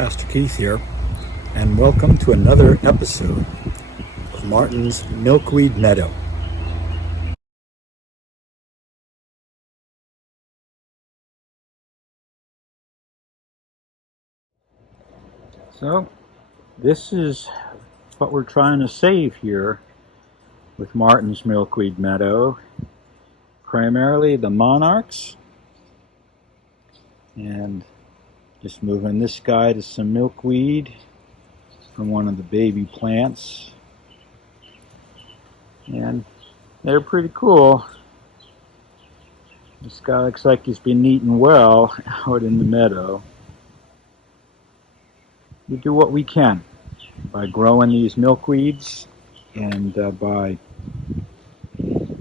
Pastor Keith here, and welcome to another episode of Martin's Milkweed Meadow. So, this is what we're trying to save here with Martin's Milkweed Meadow. Primarily the monarchs, and just moving this guy to some milkweed from one of the baby plants. And they're pretty cool. This guy looks like he's been eating well out in the meadow. We do what we can by growing these milkweeds and by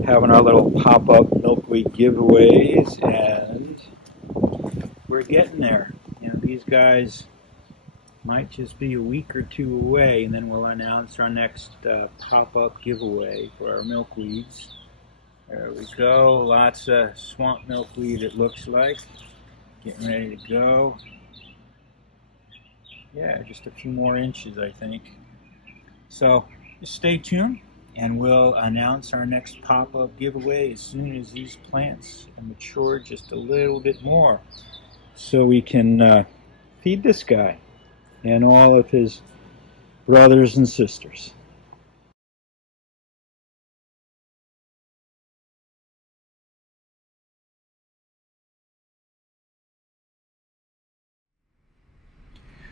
having our little pop-up milkweed giveaways, and we're getting there. You know, these guys might just be a week or two away, and then we'll announce our next pop-up giveaway for our milkweeds. There we go, lots of swamp milkweed it looks like. Getting ready to go. Yeah, just a few more inches I think. So just stay tuned and we'll announce our next pop-up giveaway as soon as these plants mature just a little bit more, so we can feed this guy and all of his brothers and sisters.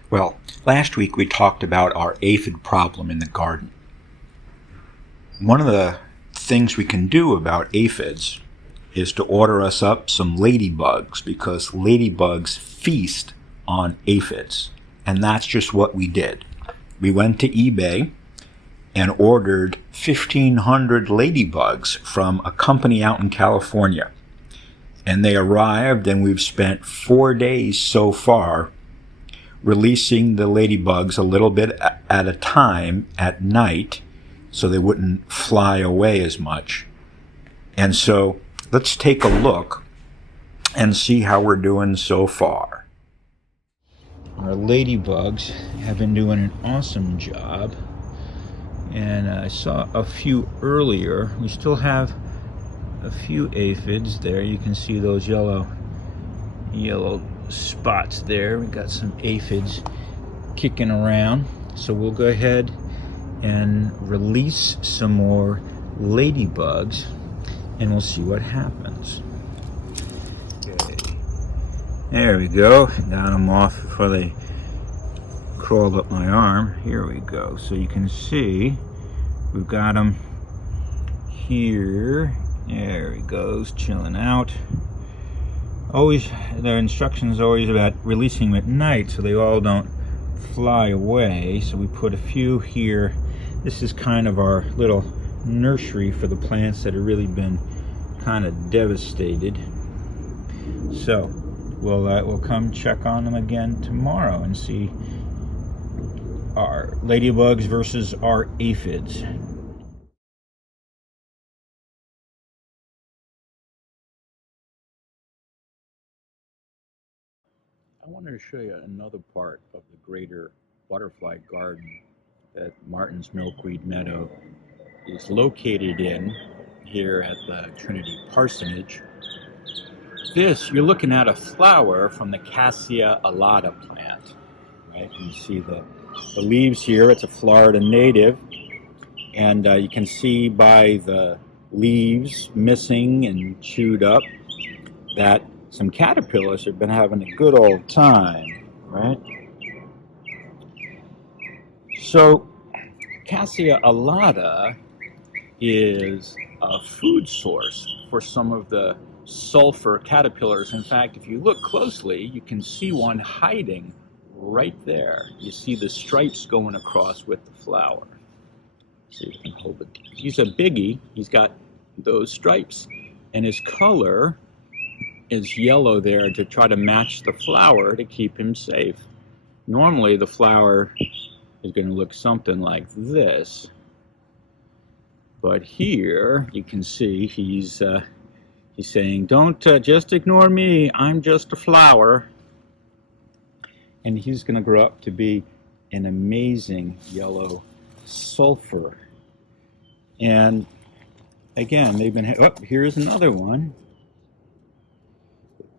Well, last week we talked about our aphid problem in the garden. One of the things we can do about aphids is to order us up some ladybugs, because ladybugs feast on aphids. And that's just what we did. We went to eBay and ordered 1,500 ladybugs from a company out in California. And they arrived, and we've spent 4 days so far releasing the ladybugs a little bit at a time at night so they wouldn't fly away as much. And so let's take a look and see how we're doing so far. Our ladybugs have been doing an awesome job, and I saw a few earlier. We still have a few aphids there. You can see those yellow spots there. We got some aphids kicking around, so we'll go ahead and release some more ladybugs and we'll see what happens. Okay, there we go. Got them off before they crawled up my arm. Here we go. So you can see we've got them here. There he goes, chilling out. Always, their instructions are always about releasing them at night so they all don't fly away. So we put a few here. This is kind of our little nursery for the plants that have really been kind of devastated. So we'll come check on them again tomorrow and see our ladybugs versus our aphids. I wanted to show you another part of the greater butterfly garden that Martin's Milkweed Meadow is located in here at the Trinity Parsonage. This, you're looking at a flower from the cassia alata plant, right? You see the leaves here. It's a Florida native, and you can see by the leaves missing and chewed up that some caterpillars have been having a good old time, right? So cassia alata is a food source for some of the sulfur caterpillars. In fact, if you look closely, you can see one hiding right there. You see the stripes going across with the flower. See if I can hold it. He's a biggie. He's got those stripes, and his color is yellow there to try to match the flower to keep him safe. Normally the flower is going to look something like this, but here you can see he's saying, don't just ignore me, I'm just a flower. and he's going to grow up to be an amazing yellow sulfur. And again, they've been, oh, here's another one.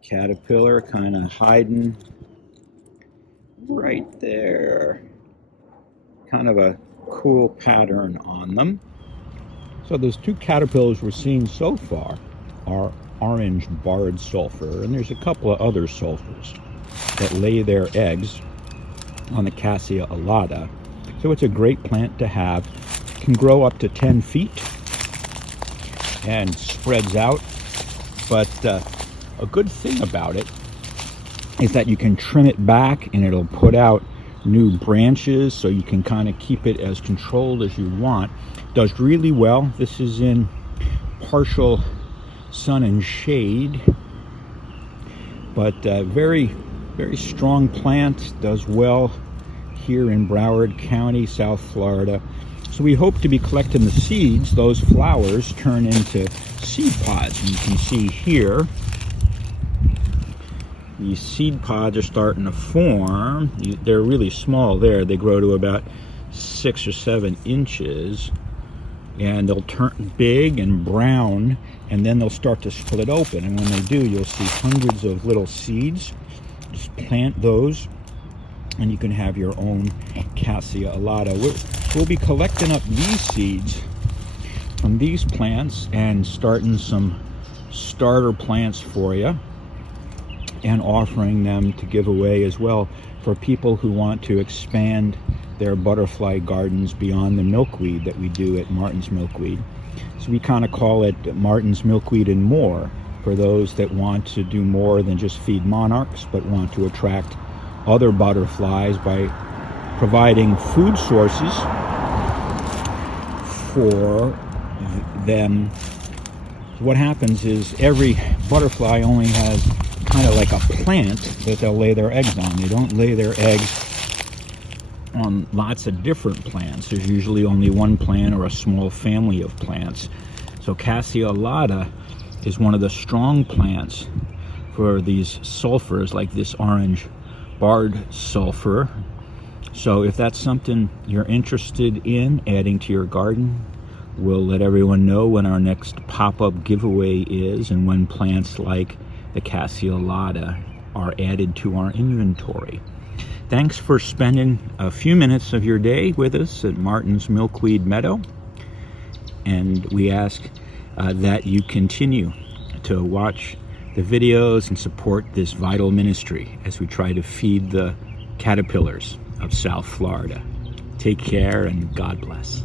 Caterpillar kind of hiding right there. Kind of a cool pattern on them. So those two caterpillars we're seeing so far are orange barred sulfur, and there's a couple of other sulfurs that lay their eggs on the cassia alata. So it's a great plant to have. It can grow up to 10 feet and spreads out, but a good thing about it is that you can trim it back and it'll put out new branches, so you can kind of keep it as controlled as you want. Does really well. This is in partial sun and shade, but very, very strong plant. Does well here in Broward County, South Florida. So we hope to be collecting the seeds. Those flowers turn into seed pods, and you can see here these seed pods are starting to form. They're really small there. They grow to about 6 or 7 inches, and they'll turn big and brown, and then they'll start to split open. And when they do, you'll see hundreds of little seeds. Just plant those, and you can have your own cassia alata. We'll be collecting up these seeds from these plants and starting some starter plants for you, and offering them to give away as well for people who want to expand their butterfly gardens beyond the milkweed that we do at Martin's Milkweed. So we kind of call it Martin's Milkweed and More, for those that want to do more than just feed monarchs, but want to attract other butterflies by providing food sources for them. What happens is every butterfly only has kind of like a plant that they'll lay their eggs on. They don't lay their eggs on lots of different plants. There's usually only one plant or a small family of plants. So cassia alata is one of the strong plants for these sulfurs, like this orange barred sulfur. So if that's something you're interested in adding to your garden, we'll let everyone know when our next pop-up giveaway is, and when plants like the cassia alata are added to our inventory. Thanks for spending a few minutes of your day with us at Martin's Milkweed Meadow, and we ask that you continue to watch the videos and support this vital ministry as we try to feed the caterpillars of South Florida. Take care, and God bless.